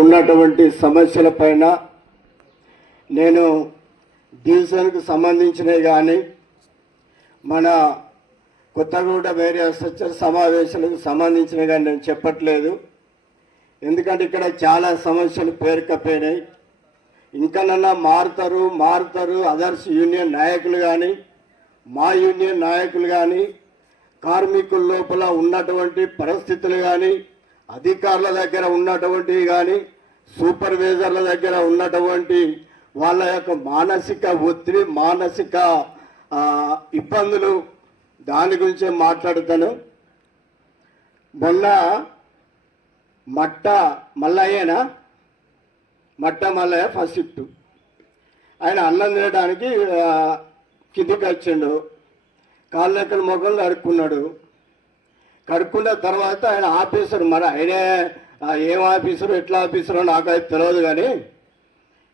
ఉన్నటువంటి సమస్యల పైన నేను డివిజన్కు సంబంధించినవి కానీ మన కొత్తగూడ వేరే సత్య సమావేశాలకు సంబంధించినవి కానీ నేను చెప్పట్లేదు. ఎందుకంటే ఇక్కడ చాలా సమస్యలు పేరుకపోయినాయి. ఇంకనన్నా మారుతారు మారుతారు అదర్స్ యూనియన్ నాయకులు కానీ మా యూనియన్ నాయకులు కానీ కార్మికుల లోపల ఉన్నటువంటి పరిస్థితులు కానీ అధికారుల దగ్గర ఉన్నటువంటివి కానీ సూపర్వైజర్ల దగ్గర ఉన్నటువంటి వాళ్ళ యొక్క మానసిక ఒత్తిడి మానసిక ఇబ్బందులు దాని గురించే మాట్లాడుతాను. మొన్న మట్ట మల్లయ్యనా? మట్ట మల్లయ్య ఫస్ట్ షిఫ్ట్. ఆయన అన్నం తినడానికి కిందికి వచ్చిండు. కాళ్ళెక్కల మొగలు నడుక్కున్నాడు కడుక్కున్న తర్వాత ఆయన ఆఫీసర్ మరి ఆయనే ఏం ఆఫీసరు ఎట్లా ఆఫీసరో నాకైతే తెలియదు కానీ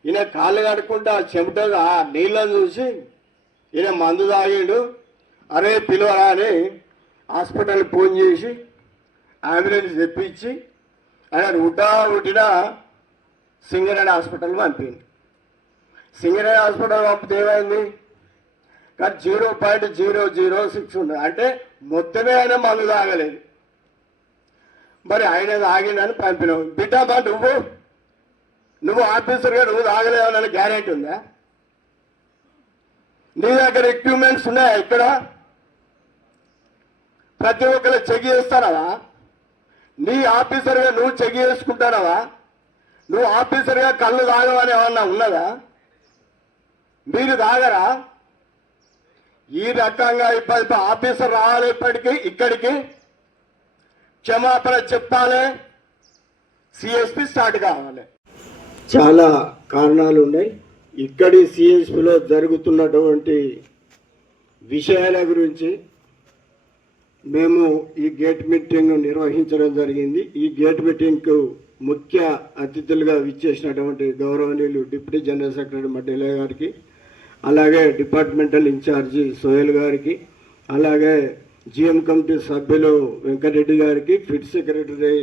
ఈయన కాళ్ళు కడుక్కుంటే ఆ చెమట ఆ నీళ్ళని చూసి ఈయన మందు తాగిండు. అరే పిలువరా అని హాస్పిటల్ ఫోన్ చేసి అంబులెన్స్ తెప్పించి ఆయన ఉడ్డా ఉట్టిన సింగరేణి హాస్పిటల్ పంపింది సింగరేణి హాస్పిటల్ పంపితే ఏమైంది? కానీ zero point zero zero six ఉంది అంటే మొత్తమే ఆయన మందు తాగలేదు. మరి ఆయన తాగిందని పంపినావు బిడ్డ బా నువ్వు? నువ్వు ఆఫీసర్గా నువ్వు తాగలేవని గ్యారెంటీ ఉందా? నీ దగ్గర ఎక్విప్మెంట్స్ ఉన్నాయా ఇక్కడ? ప్రతి ఒక్కరు చెక్ చేస్తానవా? నీ ఆఫీసర్గా నువ్వు చెక్ చేసుకుంటానవా? నువ్వు ఆఫీసర్గా కళ్ళు తాగవని ఏమన్నా ఉన్నదా? మీరు తాగరా? ఈ రకంగా ఇప్పటి ఆఫీసర్ రావాలి ఇప్పటికి ఇక్కడికి. క్షమాపణ చెప్పాలి. సిఎస్పి స్టార్ట్ కావాలి. చాలా కారణాలు ఉన్నాయి. ఇక్కడి సిఎస్పిలో జరుగుతున్నటువంటి విషయాల గురించి మేము ఈ గేట్ మీటింగ్ నిర్వహించడం జరిగింది. ఈ గేట్ మీటింగ్కు ముఖ్య అతిథులుగా విచ్చేసినటువంటి గౌరవనీయులు డిప్యూటీ జనరల్ సెక్రటరీ మడ్డెల గారికి అలాగే డిపార్ట్మెంటల్ ఇన్ఛార్జి సోహెల్ గారికి అలాగే జిఎం కమిటీ సభ్యులు వెంకటరెడ్డి గారికి ఫిట్ సెక్రటరీ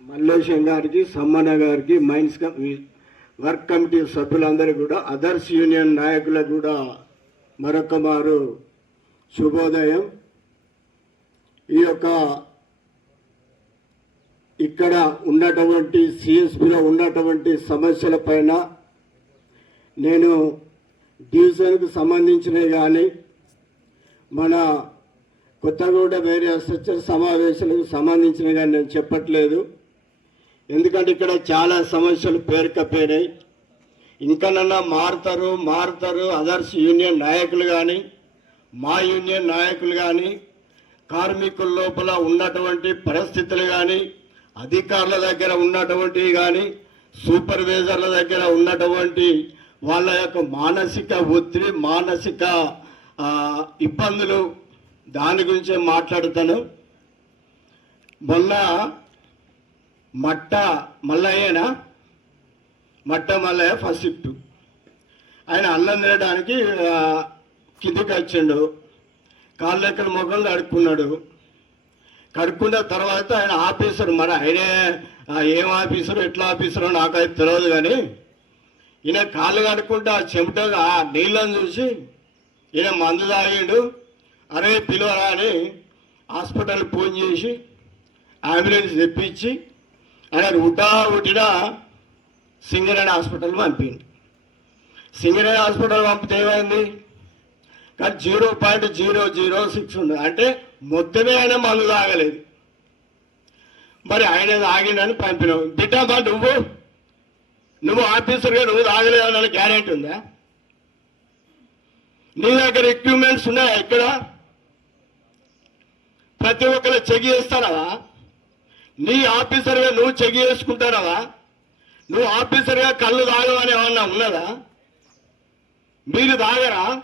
మల్లేశం గారికి సమ్మన గారికి మైన్స్ వర్క్ కమిటీ సభ్యులందరికీ కూడా అదర్స్ యూనియన్ నాయకులకు కూడా మరొక మారు శుభోదయం. ఈ యొక్క ఇక్కడ ఉన్నటువంటి సిఎస్పిలో ఉన్నటువంటి సమస్యల పైన నేను డివిజన్కు సంబంధించినవి కానీ మన కొత్తగూడ వేరే సత్య సమావేశాలకు సంబంధించినవి కానీ నేను చెప్పట్లేదు. ఎందుకంటే ఇక్కడ చాలా సమస్యలు పేరుకపోయినాయి. ఇంకనన్నా మారుతారు మారుతారు అదర్స్ యూనియన్ నాయకులు కానీ మా యూనియన్ నాయకులు కానీ కార్మికుల లోపల ఉన్నటువంటి పరిస్థితులు కానీ అధికారుల దగ్గర ఉన్నటువంటివి కానీ సూపర్వైజర్ల దగ్గర ఉన్నటువంటి వాళ్ళ యొక్క మానసిక ఒత్తిడి మానసిక ఇబ్బందులు దాని గురించే మాట్లాడుతాను. మొన్న మట్ట మల్లయ్యనా? మట్ట మల్లయ్య ఫస్ట్ షిఫ్ట్. ఆయన అల్లం తినడానికి కిందికి వచ్చిండు. కాళ్ళెక్కల మొక్కలు కడుక్కున్నాడు. కడుక్కున్న తర్వాత ఆయన ఆఫీసర్ మరి ఆయనే ఏం ఆఫీసరు ఎట్లా ఆఫీసరో నాకైతే తెలియదు కానీ ఈయన కాళ్ళు కడుక్కుంటే ఆ ఆ నీళ్ళని చూసి ఈయన మందు తాగిండు. అరే పిలువరా అని హాస్పిటల్ ఫోన్ చేసి అంబులెన్స్ తెప్పించి ఆయన ఉటా ఉటినా సింగరేణి హాస్పిటల్ పంపింది సింగరేణి హాస్పిటల్ పంపితే ఏమైంది? కానీ zero point zero zero six ఉంది అంటే మొత్తమే ఆయన మందు తాగలేదు. మరి ఆయన తాగిండని పంపినావు. బిడ్డ బా నువ్వు? నువ్వు ఆఫీసర్గా నువ్వు తాగలేవని గ్యారెంటీ ఉందా? నీ దగ్గర ఎక్విప్మెంట్స్ ఉన్నాయా ఇక్కడ ప్రతి ఒక్కరు చెక్ చేస్తారావా? నీ ఆఫీసర్గా నువ్వు చెక్ చేసుకుంటారావా? నువ్వు ఆఫీసర్గా కళ్ళు తాగవని ఏమన్నా ఉన్నదా? మీరు తాగరా?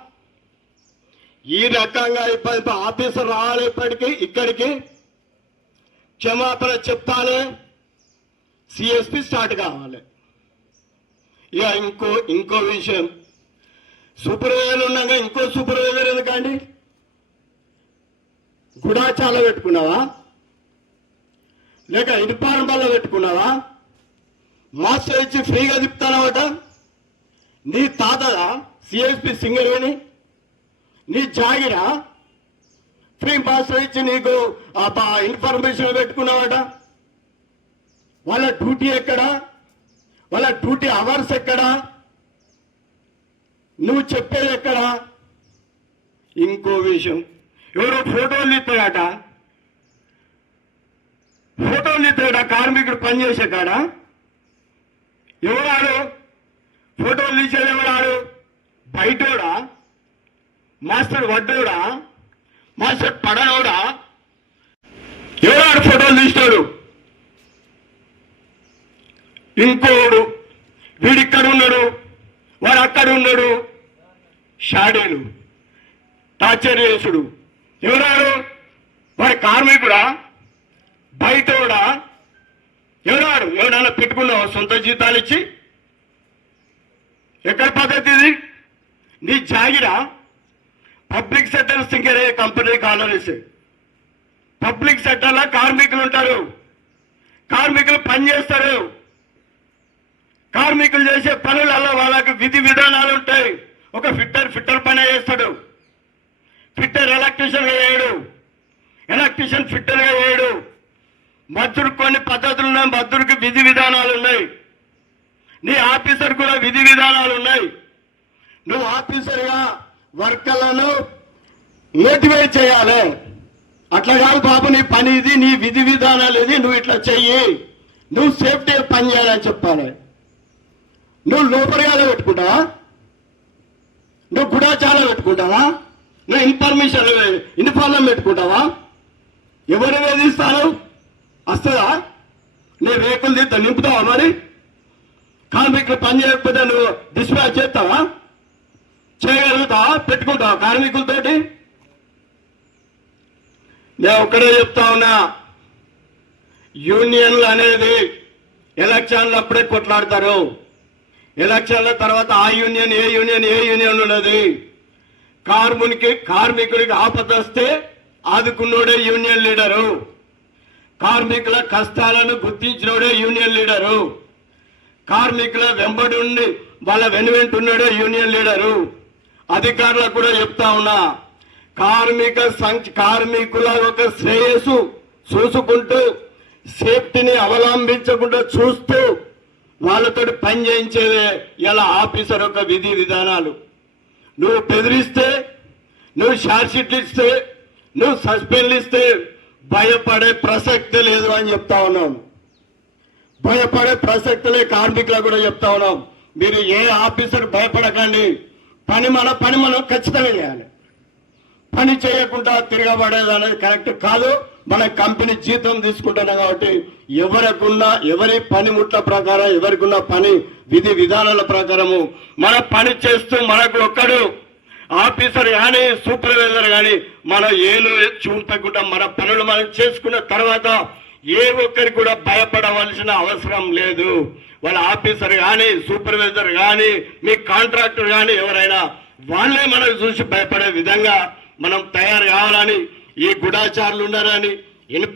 ఈ రకంగా ఇప్పటి ఆఫీసర్ రావాలి ఇప్పటికి ఇక్కడికి క్షమాపణ చెప్తానే సిఎస్పి స్టార్ట్ కావాలి. ఇక ఇంకో ఇంకో విషయం. సూపర్వైజర్ ఉన్నాక ఇంకో సూపర్వైజర్ ఎందుకండి? గుడాచాల పెట్టుకున్నావా? లేక ఇనుపారం పెట్టుకున్నావా? మాస్టర్ ఇచ్చి ఫ్రీగా చెప్తానవట. నీ తాత సిఎస్పి సింగరేణి నీ జాగిరా. ఫ్రీ మాస్టర్ ఇచ్చి నీకు ఆ ఇన్ఫర్మేషన్ పెట్టుకున్నావట. వాళ్ళ డ్యూటీ ఎక్కడా? వాళ్ళ డ్యూటీ అవర్స్ ఎక్కడా? నువ్వు చెప్పేది ఎక్కడా? ఇంకో విషయం. ఎవరో ఫోటోలు ఇస్తాడట ఫోటోలు ఇస్తాడ కార్మికుడు పనిచేసే కాడ. ఎవరాడు? ఫోటోలు తీసేది ఎవరాడు? బయటోడా? మాస్టర్ వడ్డోడా? మాస్టర్ పడనోడా? ఎవరాడు ఫోటోలు తీస్తాడు? ఇంకోడు వీడిక్కడ ఉన్నాడు వాడు అక్కడ ఉన్నాడు షాడేలు. టార్చర్ ఎవరాడు? వాడి కార్మికుడా? బయటోడా? ఎవరాడు? ఎవడన్నా పెట్టుకున్నావు? సొంత జీతాలు ఇచ్చి? ఎక్కడ పద్ధతి ఇది? నీ జాగిరా? పబ్లిక్ సెక్టర్ సింగరే కంపెనీ కాలనీస్ పబ్లిక్ సెక్టర్లో కార్మికులు ఉంటారు కార్మికులు పనిచేస్తారు కార్మికులు చేసే పనులలో వాళ్ళకి విధి విధానాలు ఉంటాయి. ఒక ఫిట్టర్ ఫిట్టర్ పని చేస్తాడు. ఫిట్టర్ ఎలక్ట్రీషియన్ చేయడు. ఎలక్ట్రీషియన్ ఫిట్టర్ వేయడు చేయడు. మద్దురికి కొన్ని పద్ధతులు ఉన్నాయి మద్దురికి విధి విధానాలు ఉన్నాయి. నీ ఆఫీసర్ కూడా విధి విధానాలు ఉన్నాయి. నువ్వు ఆఫీసర్గా వర్కర్లను మోటివేట్ చేయాలి. అట్లా కాదు బాబు నీ పని ఇది నీ విధి విధానాలు ఇది నువ్వు ఇట్లా చెయ్యి. నువ్వు సేఫ్టీ పని చేయాలని చెప్పాలి. నువ్వు లోపరిగాలో పెట్టుకుంటావా? నువ్వు గుడాచారం పెట్టుకుంటావా? నువ్వు ఇన్ఫర్మేషన్ ఇన్ఫార్మం పెట్టుకుంటావా? ఎవరు వేధిస్తారు వస్తుందా? నీ రేకులు తీస్తా నింపుతావా మరి? కార్మికులు పని చేయకపోతే నువ్వు డిస్పాచ్ చేస్తావా? చేయగలుగుతావా? పెట్టుకుంటావా కార్మికులతోటి? నేను ఒక్కడే చెప్తా ఉన్నా యూనియన్లు అనేది ఎలక్షన్లు అప్పుడే కొట్లాడతారు. ఎలక్షన్ల తర్వాత ఆ యూనియన్ ఏ యూనియన్ ఏ యూనియన్ ఉన్నది? కార్మునికి కార్మికుడికి ఆపద వస్తే ఆదుకున్నోడే యూనియన్ లీడరు. కార్మికుల కష్టాలను గుర్తించినోడే యూనియన్ లీడరు. కార్మికుల వెంబడి ఉండి వాళ్ళ వెనువెంటున్నాడే యూనియన్ లీడరు. అధికారులకు కూడా చెప్తా ఉన్నా కార్మిక సంఖ్య కార్మికుల ఒక శ్రేయస్సు చూసుకుంటూ సేఫ్టీని అవలంబించకుండా చూస్తూ వాళ్ళతో పని చేయించేదే ఇలా ఆఫీసర్ యొక్క విధి విధానాలు. నువ్వు బెదిరిస్తే నువ్వు షార్ట్షీట్లు ఇస్తే నువ్వు సస్పెండ్ ఇస్తే భయపడే ప్రసక్తి లేదు అని చెప్తా ఉన్నాం. భయపడే ప్రసక్తులే కార్మికులు కూడా చెప్తా ఉన్నాం. మీరు ఏ ఆఫీసర్ భయపడకండి. పని మన పని మనం ఖచ్చితంగా చేయాలి. పని చేయకుండా తిరగబడేది అనేది కరెక్ట్ కాదు. మన కంపెనీ జీతం తీసుకుంటున్నాం కాబట్టి ఎవరికున్న ఎవరి పనిముట్ల ప్రకారం ఎవరికున్న పని విధి విధానాల ప్రకారము మన పని చేస్తూ మనకు ఒక్కడు ఆఫీసర్ కానీ సూపర్వైజర్ కానీ మన ఏలు చూపకుండా మన పనులు మనం చేసుకున్న తర్వాత ఏ ఒక్కరికి కూడా భయపడవలసిన అవసరం లేదు. వాళ్ళ ఆఫీసర్ కానీ సూపర్వైజర్ కానీ మీ కాంట్రాక్టర్ కానీ ఎవరైనా వాళ్ళే మనకు చూసి భయపడే విధంగా మనం తయారు కావాలని ఈ గుడాచారులు ఉన్నారని ఇనుప